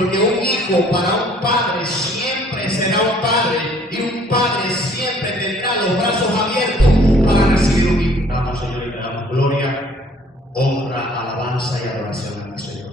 Porque un hijo para un padre siempre será un padre, y un padre siempre tendrá los brazos abiertos para recibir un hijo. Damos, Señor, y te damos gloria, honra, alabanza y adoración a ti, Señor.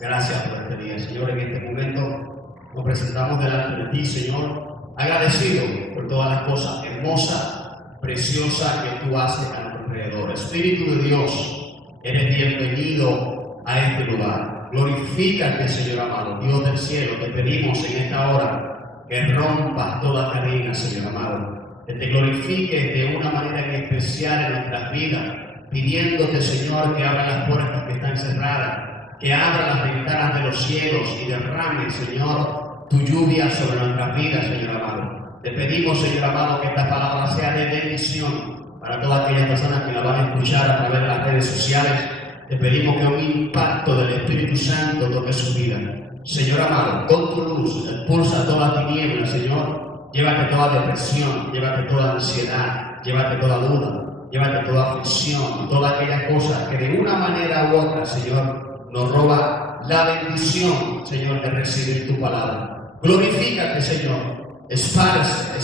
Gracias por este día, Señor. En este momento nos presentamos delante de ti, Señor, agradecido por todas las cosas hermosas, preciosas que tú haces a nuestro alrededor. Espíritu de Dios, eres bienvenido a este lugar. Glorifícate, Señor amado, Dios del cielo. Te pedimos en esta hora que rompas toda cadena, Señor amado, que te glorifiques de una manera especial en nuestras vidas, pidiéndote, Señor, que abra las puertas que están cerradas, que abra las ventanas de los cielos y derrame, Señor, tu lluvia sobre nuestras vidas, Señor amado. Te pedimos, Señor amado, que esta palabra sea de bendición para todas aquellas personas que la van a escuchar a través de las redes sociales. Te pedimos que un impacto del Espíritu Santo toque su vida. Señor amado, con tu luz, expulsa toda tiniebla, Señor. Llévate toda depresión, llévate toda ansiedad, llévate toda duda, llévate toda aflicción, todas aquellas cosas que de una manera u otra, Señor, nos roba la bendición, Señor, de recibir tu palabra. Glorifícate, Señor. Esparce,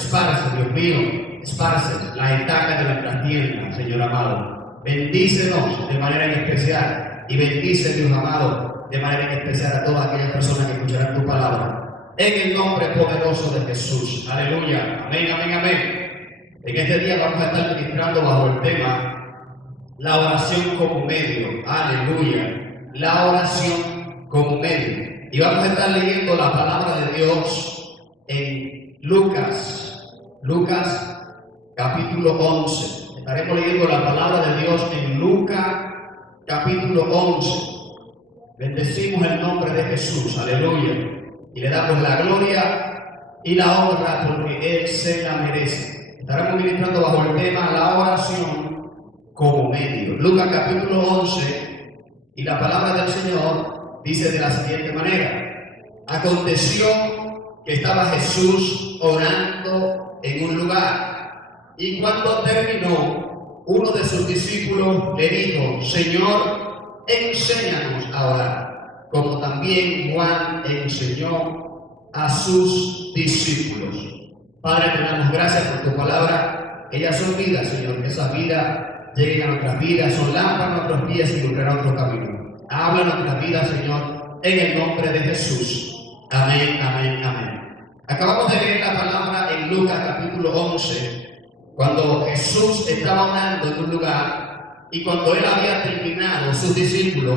Dios mío, esparce la estaca de nuestra tierra, Señor amado. Bendícenos de manera especial y bendice, Dios amado, de manera especial a todas aquellas personas que escucharán tu palabra. En el nombre poderoso de Jesús. Aleluya. Amén, amén, amén. En este día vamos a estar ministrando bajo el tema la oración como medio. Aleluya. La oración como medio. Y vamos a estar leyendo la palabra de Dios en Lucas capítulo 11. Estaremos leyendo la palabra de Dios en Lucas capítulo 11. Bendecimos el nombre de Jesús, aleluya. Y le damos la gloria y la honra porque Él se la merece. Estaremos ministrando bajo el tema la oración como medio. Lucas capítulo 11 y la palabra del Señor dice de la siguiente manera. Aconteció que estaba Jesús orando en un lugar. Y cuando terminó, uno de sus discípulos le dijo, Señor, enséñanos a orar, como también Juan enseñó a sus discípulos. Padre, te damos gracias por tu palabra. Ellas son vidas, Señor, que esas vidas lleguen a nuestras vidas, son lámparas a nuestros pies y lumbrarán nuestro camino. Habla en nuestras vidas, Señor, en el nombre de Jesús. Amén, amén, amén. Acabamos de leer la palabra en Lucas capítulo 11. Cuando Jesús estaba orando en un lugar y cuando él había terminado, sus discípulos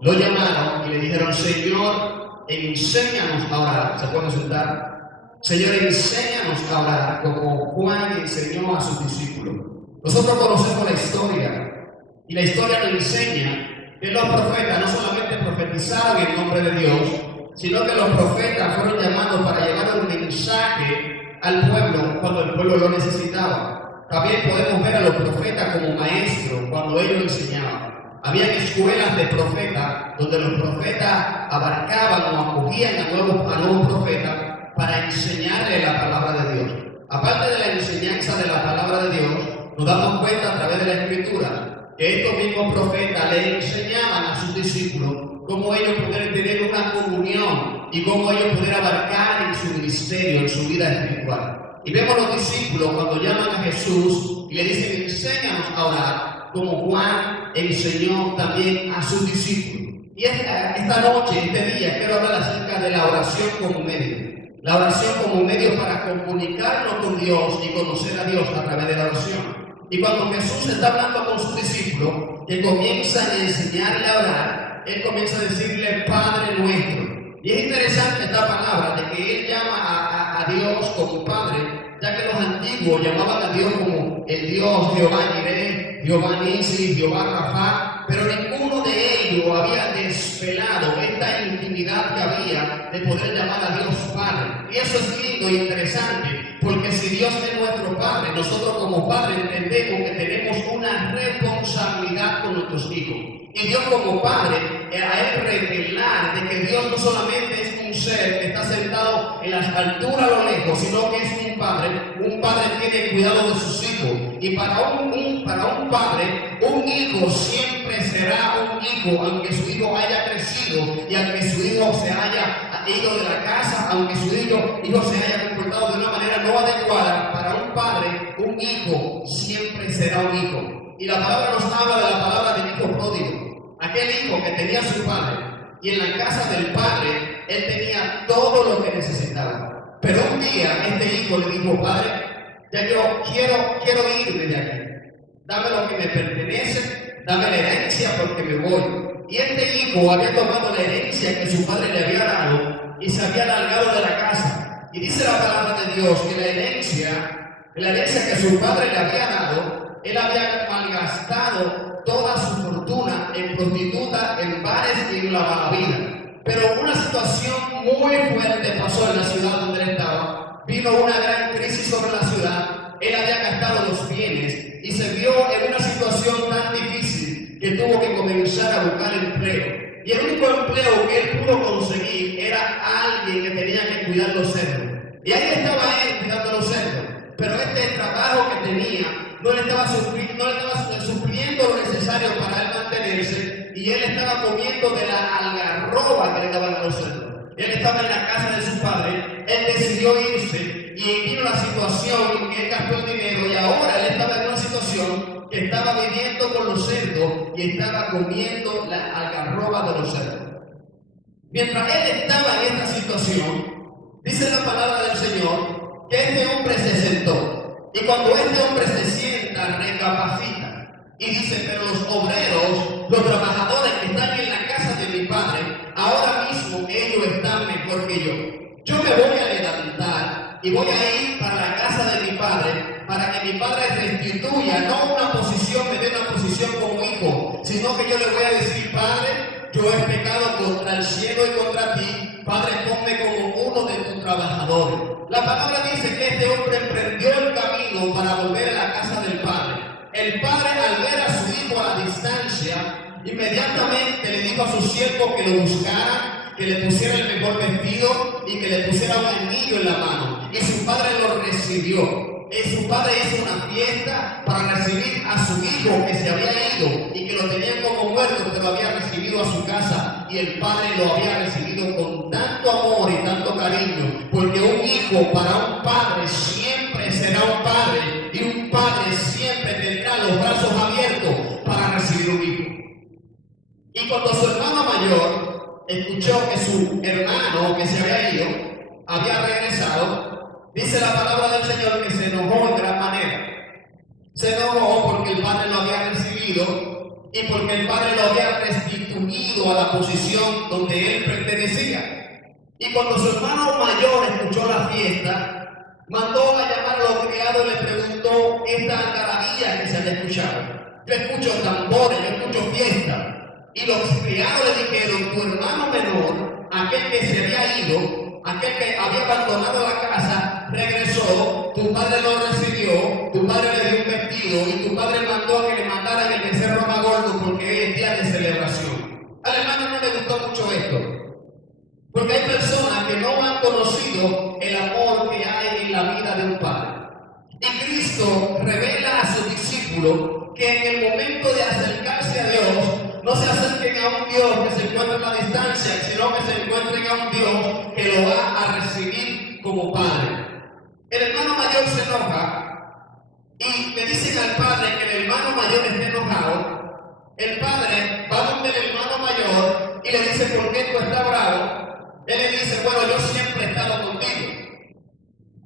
lo llamaron y le dijeron, Señor, enséñanos a orar. ¿Se pueden sentar? Señor, enséñanos a orar como Juan enseñó a sus discípulos. Nosotros conocemos la historia y la historia nos enseña que los profetas no solamente profetizaron en nombre de Dios, sino que los profetas fueron llamados para llevar un mensaje al pueblo cuando el pueblo lo necesitaba. También podemos ver a los profetas como maestros cuando ellos enseñaban. Había escuelas de profetas donde los profetas abarcaban o acogían a nuevos profetas para enseñarle la palabra de Dios. Aparte de la enseñanza de la palabra de Dios, nos damos cuenta a través de la Escritura que estos mismos profetas le enseñaban a sus discípulos cómo ellos podrían tener una comunión y cómo ellos podrían abarcar en su ministerio, en su vida espiritual. Y vemos los discípulos cuando llaman a Jesús y le dicen, enséñanos a orar, como Juan enseñó también a sus discípulos. Y esta noche, este día, quiero hablar acerca de la oración como medio. La oración como medio para comunicarnos con Dios y conocer a Dios a través de la oración. Y cuando Jesús está hablando con sus discípulos, que comienzan a enseñarle a orar, Él comienza a decirle, Padre nuestro. Y es interesante esta palabra de que Él llama a Dios como Padre, ya que los antiguos llamaban a Dios como el Dios Jehová Jireh, Jehová Nisi, Jehová Rafa, pero ninguno de ellos había desvelado esta intimidad que había de poder llamar a Dios Padre. Y eso es lindo e interesante, porque si Dios es nuestro Padre, nosotros como Padre entendemos que tenemos una responsabilidad con nuestros hijos. Y Dios como Padre, a Él revelar de que Dios no solamente es un ser que está sentado en las alturas a lo lejos, sino que es un Padre tiene cuidado de sus hijos. Y para un padre, un hijo siempre será un hijo, aunque su hijo haya crecido y aunque su hijo se haya ido de la casa, aunque su hijo se haya comportado de una manera no adecuada. Para un padre, un hijo siempre será un hijo. Y la palabra nos habla de la palabra del hijo pródigo. Aquel hijo que tenía a su padre, y en la casa del padre, él tenía todo lo que necesitaba. Pero un día, este hijo le dijo: padre, ya yo quiero irme de aquí. Dame lo que me pertenece, dame la herencia porque me voy. Y este hijo había tomado la herencia que su padre le había dado y se había largado de la casa. Y dice la palabra de Dios que la herencia que su padre le había dado, él había malgastado toda su fortuna en prostitutas, en bares y en la mala vida. Pero una situación muy fuerte pasó en la ciudad donde él estaba. Vino una gran crisis sobre la ciudad. Él había gastado los bienes y se vio en una situación tan difícil que tuvo que comenzar a buscar empleo. Y el único empleo que él pudo conseguir era alguien que tenía que cuidar los cerdos. Y ahí estaba él cuidando los cerdos. Pero este trabajo que tenía no le estaba supliendo lo necesario para él mantenerse, y él estaba comiendo de la algarroba que le daban a los cerdos. Él estaba en la casa de su padre, él decidió irse y vino la situación que él gastó el dinero, y ahora él estaba en una situación que estaba viviendo con los cerdos y estaba comiendo la algarroba de los cerdos. Mientras él estaba en esta situación, dice la palabra del Señor que este hombre se sentó. Y cuando este hombre se sienta, recapacita y dice: pero los obreros, los trabajadores que están en la casa de mi padre, ahora mismo ellos están mejor que yo. Yo me voy a levantar y voy a ir para la casa de mi padre, para que mi padre restituya, no una posición, me dé una posición como hijo, sino que yo le voy a decir: padre, yo he pecado contra el cielo y contra ti, padre, ponme como uno de tus trabajadores. La palabra dice que este hombre emprendió el camino para volver a la casa del padre. El padre, al ver a su hijo a la distancia, inmediatamente le dijo a su siervo que lo buscara, que le pusiera el mejor vestido y que le pusiera un anillo en la mano. Y su padre lo recibió. Y su padre hizo una fiesta para recibir a su hijo que se había ido y que lo tenían como muerto, pero había recibido a su casa. Y el padre lo había recibido con tanto amor y tanto cariño, porque un hijo para un padre siempre será un padre, y un padre siempre tendrá los brazos abiertos para recibir un hijo. Y cuando su hermano mayor escuchó que su hermano que se había ido había regresado, dice la palabra del Señor que se enojó en gran manera. Se enojó porque el padre lo había recibido y porque el padre lo había restituido a la posición donde él pertenecía. Y cuando su hermano mayor escuchó la fiesta, mandó a llamar a los criados y le preguntó esta algarabía que se había escuchado. Yo escucho tambores, yo escucho fiesta. Y los criados le dijeron: tu hermano menor, aquel que se había ido, aquel que había abandonado la casa, regresó, tu padre lo recibió, tu padre le dio un vestido y tu padre mandó a que le mandaran el becerro más gordo porque hoy es día de celebración. Al hermano no le gustó mucho esto, porque hay personas que no han conocido el amor que hay en la vida de un padre. Y Cristo revela a sus discípulos que en el momento de acercarse a Dios, no se acerquen a un Dios que se encuentra a la distancia, sino que se encuentren a un Dios que lo va a recibir como Padre. El hermano mayor se enoja y le dicen al padre que el hermano mayor está enojado. El padre va donde el hermano mayor y le dice: ¿por qué tú estás bravo? Él le dice: bueno, yo siempre he estado contigo.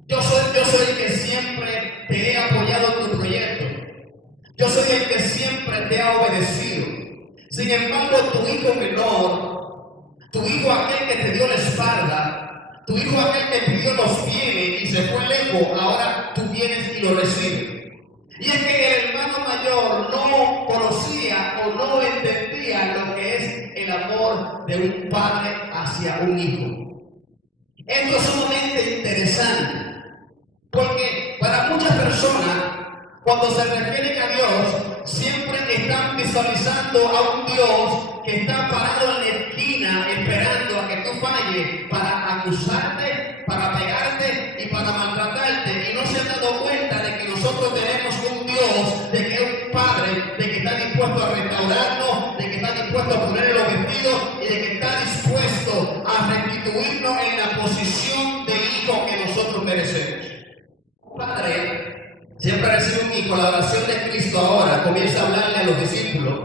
Yo soy el que siempre te he apoyado en tu proyecto. Yo soy el que siempre te ha obedecido. Sin embargo, tu hijo menor, tu hijo aquel que te dio la espalda, tu hijo aquel que pidió los bienes y se fue lejos, ahora tú vienes y lo recibes. Y es que el hermano mayor no conocía o no entendía lo que es el amor de un padre hacia un hijo. Esto es sumamente interesante, porque para muchas personas, cuando se refieren a Dios, siempre están visualizando a un Dios que está parado en la esquina esperando a que tú falles para acusarte, para pegarte y para maltratarte, y no se han dado cuenta de que nosotros tenemos un Dios Dios de que es un Padre, de que está dispuesto a restaurarnos, de que está dispuesto a ponerle los vestidos y de que está dispuesto a restituirnos en la posición de hijo que nosotros merecemos. Padre siempre recibe un hijo. La oración de Cristo ahora comienza a hablarle a los discípulos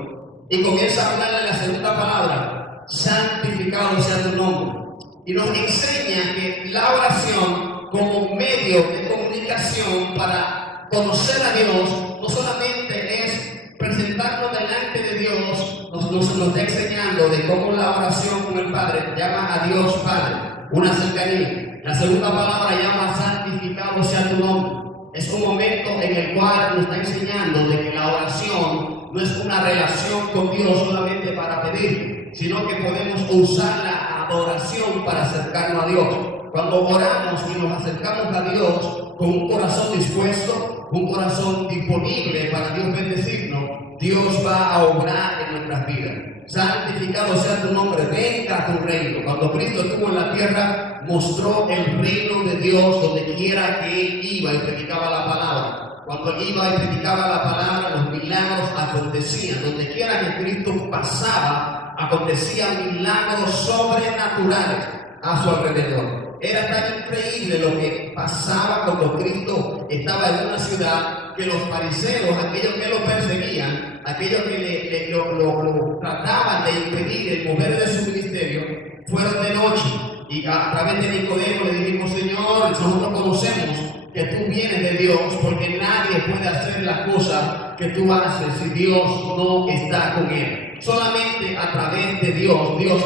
y comienza a hablarle la segunda palabra: santificado sea tu nombre. Y nos enseña que la oración como medio de comunicación para conocer a Dios no solamente es presentarnos delante de Dios, nos está enseñando de cómo la oración con el Padre llama a Dios Padre, una cercanía. La segunda palabra llama santificado sea tu nombre. Es un momento en el cual nos está enseñando de que la oración no es una relación con Dios solamente para pedir, sino que podemos usar la adoración para acercarnos a Dios. Cuando oramos y nos acercamos a Dios con un corazón dispuesto, un corazón disponible para Dios bendecirnos, Dios va a obrar en nuestras vidas. Santificado sea tu nombre, venga tu reino. Cuando Cristo estuvo en la tierra, mostró el reino de Dios donde quiera que Él iba y predicaba la palabra. Cuando Él iba y predicaba la palabra, los milagros acontecían. Donde quiera que Cristo pasaba, acontecían milagros sobrenaturales a su alrededor. Era tan increíble lo que pasaba cuando Cristo estaba en una ciudad que los fariseos, aquellos que lo perseguían, aquellos que lo trataban de impedir el mover de su ministerio, fueron de noche. Y a través de Nicodemo le dijimos: Señor, nosotros conocemos que tú vienes de Dios, porque nadie puede hacer las cosas que tú haces si Dios no está con él. Solamente a través de Dios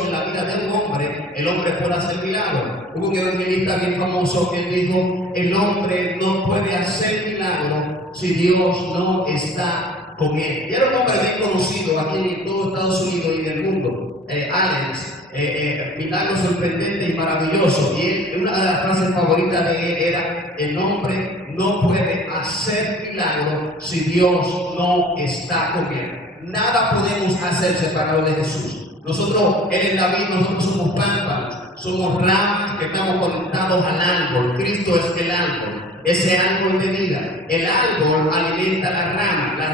en la vida de un hombre, el hombre puede hacer milagros. Hubo un evangelista bien famoso que dijo: el hombre no puede hacer milagros si Dios no está con él. Y era un hombre bien conocido aquí en todo Estados Unidos y en el mundo, Alex. Milagro sorprendente y maravilloso. Y él, una de las frases favoritas de él era: el hombre no puede hacer milagros si Dios no está con él. Nada podemos hacer separado de Jesús. Nosotros, Él es David, nosotros somos pámpanos, somos ramas que estamos conectados al árbol. Cristo es el árbol, ese árbol de vida. El árbol alimenta la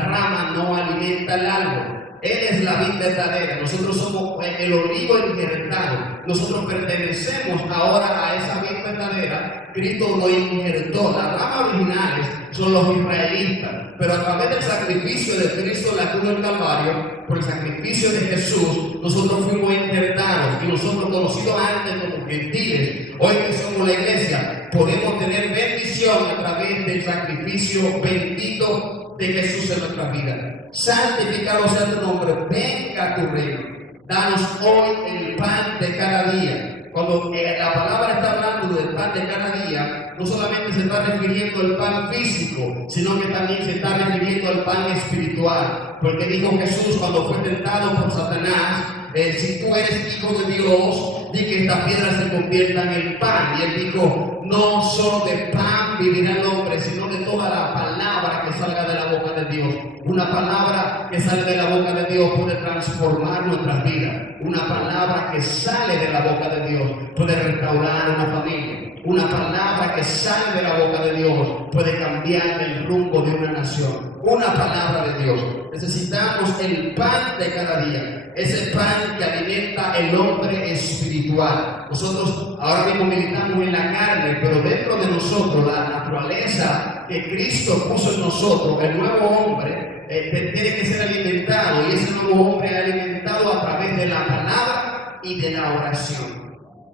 rama no alimenta el árbol. Él es la vid verdadera, nosotros somos el olivo injertado, nosotros pertenecemos ahora a esa vid verdadera. Cristo lo injertó. Las ramas originales son los israelitas, pero a través del sacrificio de Cristo en la cruz del Calvario, por el sacrificio de Jesús, nosotros fuimos injertados y nosotros, conocidos antes como gentiles, hoy que somos la iglesia, podemos tener bendición a través del sacrificio bendito de Jesús en nuestra vida. Santificado sea tu nombre, venga tu reino. Danos hoy el pan de cada día. Cuando la palabra está hablando del pan de cada día, no solamente se está refiriendo al pan físico, sino que también se está refiriendo al pan espiritual. Porque dijo Jesús cuando fue tentado por Satanás: si tú eres hijo de Dios, di que estas piedras se conviertan en pan. Y él dijo: no solo de pan vivirá el hombre, sino de toda la palabra que salga de la boca de Dios. Una palabra que sale de la boca de Dios puede transformar nuestras vidas. Una palabra que sale de la boca de Dios puede restaurar una familia. Una palabra que sale de la boca de Dios puede cambiar el rumbo de una nación. Una palabra de Dios. Necesitamos el pan de cada día, ese pan que alimenta el hombre espiritual. Nosotros ahora mismo militamos en la carne, pero dentro de nosotros la naturaleza que Cristo puso en nosotros, el nuevo hombre, tiene que ser alimentado, y ese nuevo hombre es alimentado a través de la palabra y de la oración.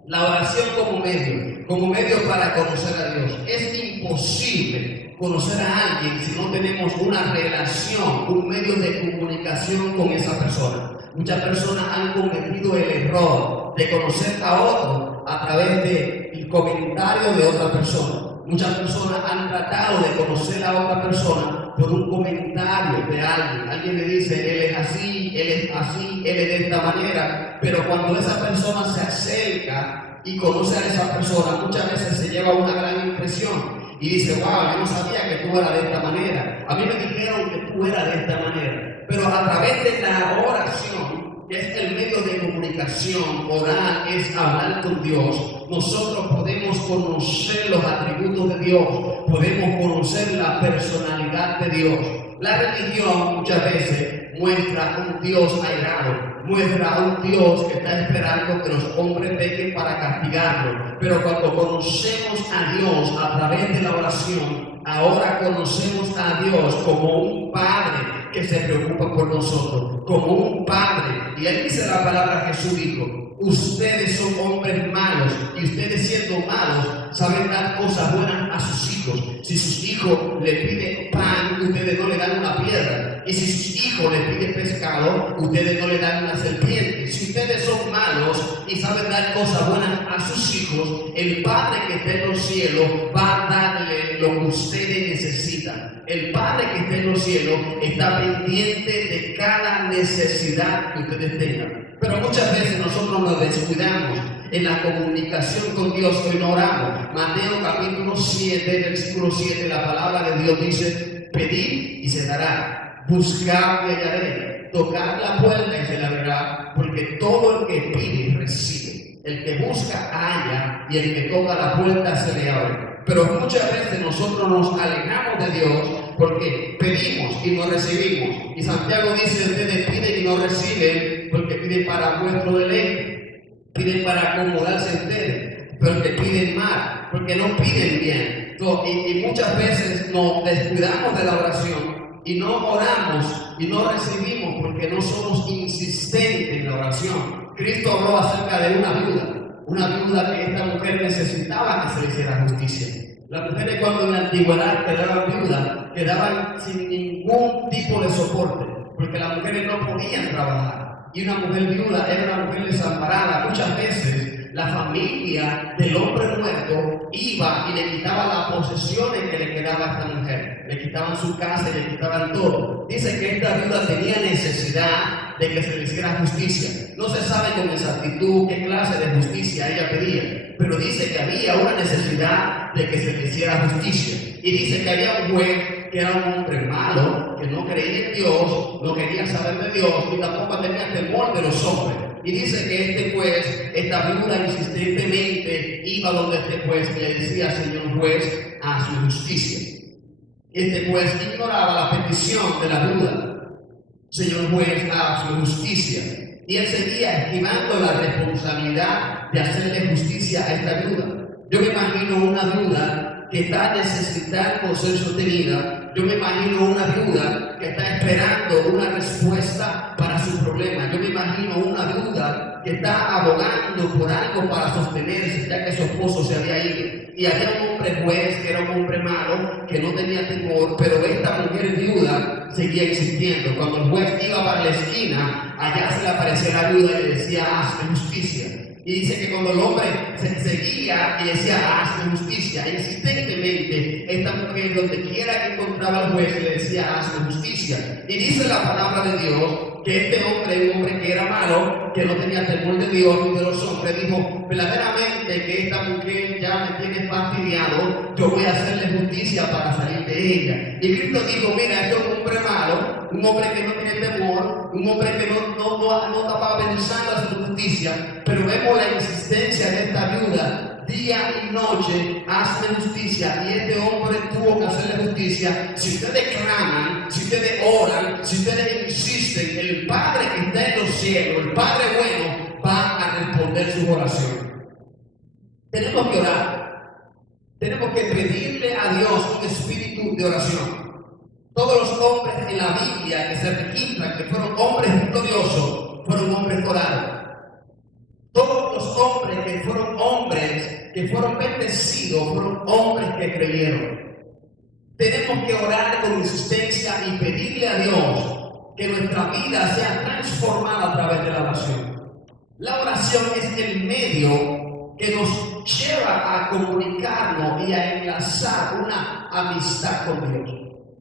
La oración como medio para conocer a Dios. Es imposible conocer a alguien si no tenemos una relación, un medio de comunicación con esa persona. Muchas personas han cometido el error de conocer a otro a través del comentario de otra persona. Muchas personas han tratado de conocer a otra persona por un comentario de alguien. Alguien le dice: él es así, él es así, él es de esta manera. Pero cuando esa persona se acerca y conoce a esa persona, muchas veces se lleva una gran impresión y dice: wow, yo no sabía que tú eras de esta manera. A mí me dijeron que tú eras de esta manera. Pero a través de la oración, que es el medio de comunicación, orar es hablar con Dios. Nosotros podemos conocer los atributos de Dios, podemos conocer la personalidad de Dios. La religión muchas veces muestra un Dios airado, muestra un Dios que está esperando que los hombres pequen para castigarlo. Pero cuando conocemos a Dios a través de la oración, ahora conocemos a Dios como un Padre que se preocupa por nosotros, como un Padre. Y ahí dice la palabra, Jesús dijo: ustedes son hombres malos, y ustedes siendo malos saben dar cosas buenas a sus hijos. Si sus hijos le piden pan, ustedes no le dan una piedra. Y si sus hijos le piden pescado, ustedes no le dan una serpiente. Si ustedes son malos y saben dar cosas buenas a sus hijos, el Padre que está en los cielos va a darle lo que ustedes necesitan. El Padre que está en los cielos está pendiente de cada necesidad que ustedes tengan. Pero muchas veces nosotros nos descuidamos en la comunicación con Dios y no oramos. Mateo capítulo 7, versículo 7, la palabra de Dios dice: pedid y se dará, buscad y hallaréis, tocad la puerta y se la abrirá, porque todo el que pide recibe, el que busca halla, y el que toca la puerta se le abre. Pero muchas veces nosotros nos alejamos de Dios porque pedimos y no recibimos. Y Santiago dice: ustedes piden y no reciben porque piden para vuestro deleite, piden para acomodarse ustedes, pero que piden mal, porque no piden bien. Y muchas veces nos descuidamos de la oración y no oramos y no recibimos porque no somos insistentes en la oración. Cristo habló acerca de una viuda que esta mujer necesitaba que se le hiciera justicia. Las mujeres, cuando en la antigüedad quedaban viudas, quedaban sin ningún tipo de soporte, porque las mujeres no podían trabajar. Y una mujer viuda era una mujer desamparada. Muchas veces la familia del hombre muerto iba y le quitaba las posesiones que le quedaba a esta mujer. Le quitaban su casa y le quitaban todo. Dice que esta viuda tenía necesidad de que se le hiciera justicia. No se sabe con exactitud qué clase de justicia ella pedía, pero dice que había una necesidad de que se le hiciera justicia. Y dice que había un juez que era un hombre malo, que no creía en Dios, no quería saber de Dios y tampoco tenía temor de los hombres. Y dice que este juez, esta viuda insistentemente iba donde este juez y le decía: señor juez, haz su justicia. Este juez ignoraba la petición de la viuda. Señor juez, haz su justicia. Y él seguía esquivando la responsabilidad de hacerle justicia a esta viuda. Yo me imagino una viuda que está necesitando ser sostenida. Yo me imagino una viuda que está esperando una respuesta para su problema. Yo me imagino una viuda que está abogando por algo para sostenerse, ya que su esposo se había ido. Y había un hombre juez que era un hombre malo, que no tenía temor, pero esta mujer viuda seguía insistiendo. Cuando el juez iba para la esquina, allá se le aparecía la viuda y le decía: hazme justicia. Y dice que cuando el hombre se seguía y decía: hazme justicia, insistentemente, esta mujer, donde quiera que encontraba al juez, le decía: hazme justicia. Y dice la palabra de Dios que este hombre, un hombre que era malo, que no tenía temor de Dios ni de los hombres, dijo: verdaderamente que esta mujer ya me tiene fastidiado, yo voy a hacerle justicia para salir de ella. Y Cristo dijo: mira, este es un hombre malo, un hombre que no tiene temor, un hombre que no estaba pensando en su justicia, pero vemos la insistencia de esta viuda día y noche: hazme justicia. Y este hombre tuvo que hacerle justicia. Si ustedes claman, si ustedes oran, si ustedes insisten, el Padre que está en los cielos, el Padre bueno, va a responder su oración. Tenemos que orar, tenemos que pedirle a Dios un espíritu de oración. Todos los hombres en la Biblia que se registran que fueron hombres victoriosos fueron hombres orados. Todos los hombres que fueron bendecidos fueron hombres que creyeron. Tenemos que orar con insistencia y pedirle a Dios que nuestra vida sea transformada a través de la oración. La oración es el medio que nos lleva a comunicarnos y a enlazar una amistad con Dios.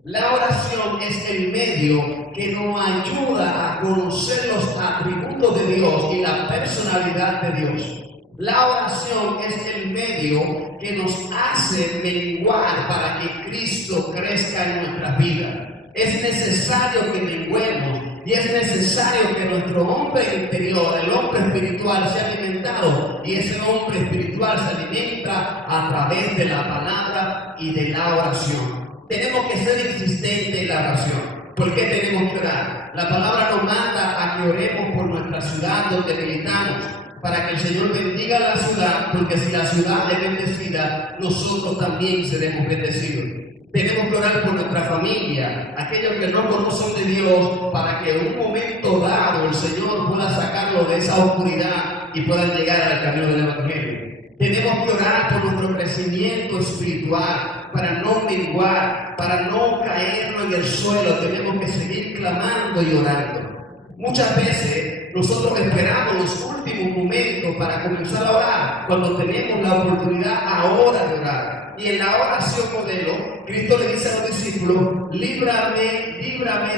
La oración es el medio que nos ayuda a conocer los atributos de Dios y la personalidad de Dios. La oración es el medio que nos hace menguar para que Cristo crezca en nuestras vidas. Es necesario que menguemos y es necesario que nuestro hombre interior, el hombre espiritual, sea alimentado. Y ese hombre espiritual se alimenta a través de la palabra y de la oración. tenemos que ser insistentes en la oración. ¿Por qué tenemos que orar? La palabra nos manda a que oremos por nuestra ciudad donde militamos, para que el Señor bendiga la ciudad, porque si la ciudad es bendecida, nosotros también seremos bendecidos. Tenemos que orar por nuestra familia, aquellos que no conocen de Dios, para que en un momento dado el Señor pueda sacarlos de esa oscuridad y puedan llegar al camino del Evangelio. Tenemos que orar por nuestro crecimiento espiritual, para no menguar, para no caernos en el suelo. Tenemos que seguir clamando y orando. Muchas veces nosotros esperamos los últimos momentos para comenzar a orar, cuando tenemos la oportunidad ahora de orar. Y en la oración modelo, Cristo le dice a los discípulos: líbrame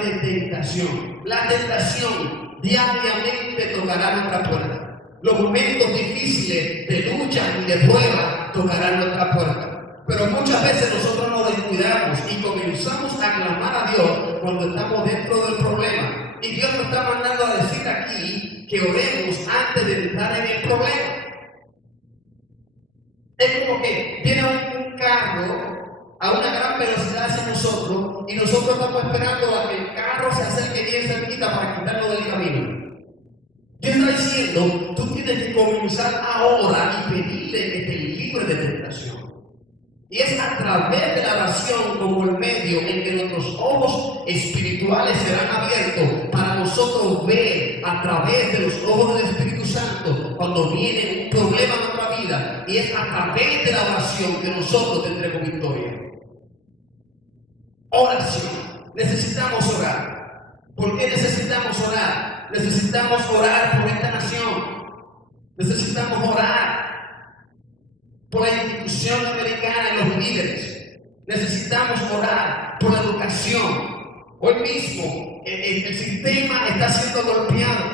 de tentación. La tentación diariamente tocará nuestra puerta. Los momentos difíciles de lucha y de prueba tocarán nuestra puerta. Pero muchas veces nosotros nos descuidamos y comenzamos a clamar a Dios cuando estamos dentro del problema. Y Dios nos está mandando a decir aquí que oremos antes de entrar en el problema. Es como que viene un carro a una gran velocidad hacia nosotros y nosotros estamos esperando a que el carro se acerque bien cerquita para quitarlo del camino. ¿Qué está diciendo? Tú tienes que comenzar ahora y pedirle que te libre de tentación. Y es a través de la oración como el medio en que nuestros ojos espirituales serán abiertos para nosotros ver a través de los ojos del Espíritu Santo cuando viene un problema en nuestra vida. Y es a través de la oración que nosotros tendremos victoria. Oración. Necesitamos orar. ¿Por qué necesitamos orar? Necesitamos orar por esta nación. Necesitamos orar por la institución americana y los líderes. Necesitamos orar por la educación. Hoy mismo el sistema está siendo golpeado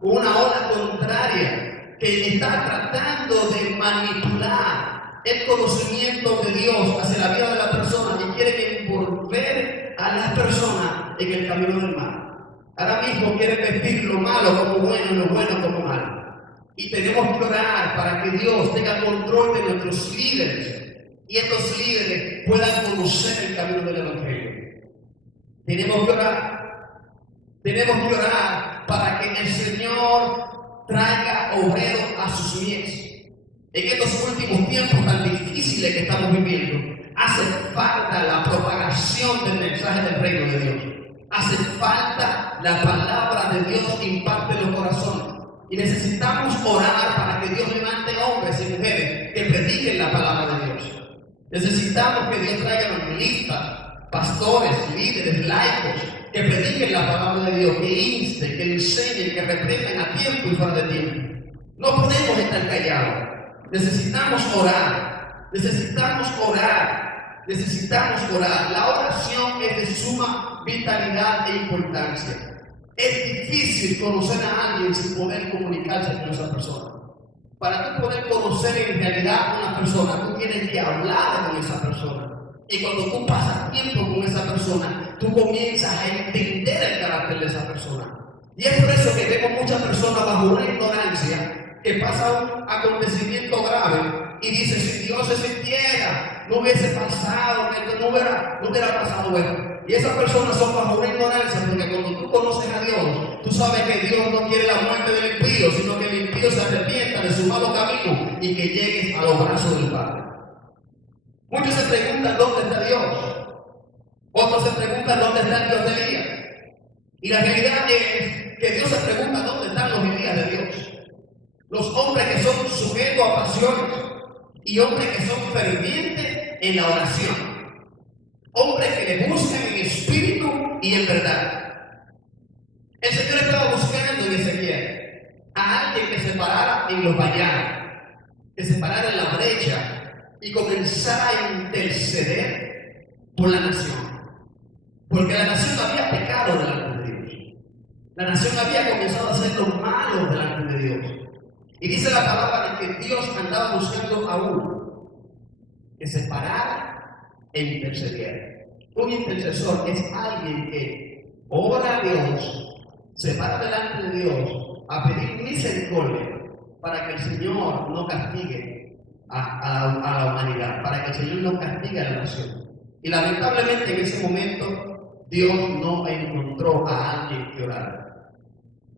por una ola contraria que está tratando de manipular el conocimiento de Dios hacia la vida de la persona y quiere envolver a las personas en el camino del mal. Ahora mismo quieren vestir lo malo como bueno y lo bueno como malo. Y tenemos que orar para que Dios tenga control de nuestros líderes y estos líderes puedan conocer el camino del Evangelio. Tenemos que orar para que el Señor traiga obreros a sus mies. En estos últimos tiempos tan difíciles que estamos viviendo, hace falta la propagación del mensaje del reino de Dios. Hace falta la palabra de Dios que impacte los corazones. Y necesitamos orar para que Dios levante hombres y mujeres que prediquen la palabra de Dios. Necesitamos que Dios traiga evangelistas, pastores, líderes, laicos, que prediquen la palabra de Dios, que insten, que enseñen, que reprendan a tiempo y fuera de tiempo. No podemos estar callados. Necesitamos orar. Necesitamos orar. Necesitamos orar. La oración es de suma vitalidad e importancia. Es difícil conocer a alguien sin poder comunicarse con esa persona. Para tú poder conocer en realidad a una persona, tú tienes que hablar con esa persona. Y cuando tú pasas tiempo con esa persona, tú comienzas a entender el carácter de esa persona. Y es por eso que vemos muchas personas bajo una ignorancia que pasa un acontecimiento grave y dice: si Dios se sintiera, no hubiese pasado, no hubiera pasado esto. Y esas personas son bajo una ignorancia, porque cuando tú conoces a Dios, tú sabes que Dios no quiere la muerte del impío, sino que el impío se arrepienta de su malo camino y que llegues a los brazos del Padre. Muchos se preguntan dónde está Dios. Otros se preguntan dónde está el Dios de Elías. Y la realidad es que Dios se pregunta dónde están los Elías de Dios. Los hombres que son sujetos a pasiones y hombres que son fervientes en la oración. Hombres que le buscan en espíritu y en verdad. El Señor estaba buscando en Ezequiel a alguien que se parara en los vallados, que se parara en la brecha y comenzara a interceder por la nación. Porque la nación había pecado delante de Dios. La nación había comenzado a hacer lo malo delante de Dios. Y dice la palabra de que Dios andaba buscando a uno que se parara e intercediera. Un intercesor es alguien que ora a Dios, se para delante de Dios a pedir misericordia para que el Señor no castigue a la humanidad, para que el Señor no castigue a la nación. Y lamentablemente en ese momento Dios no encontró a alguien que orar.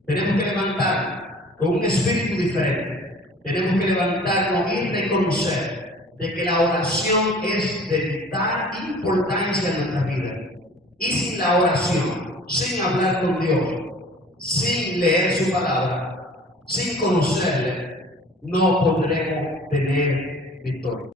Tenemos que levantar con un espíritu diferente. Tenemos que levantarnos y reconocer de que la oración es de vital importancia en nuestra vida. Y sin la oración, sin hablar con Dios, sin leer su palabra, sin conocerle, no podremos tener victoria.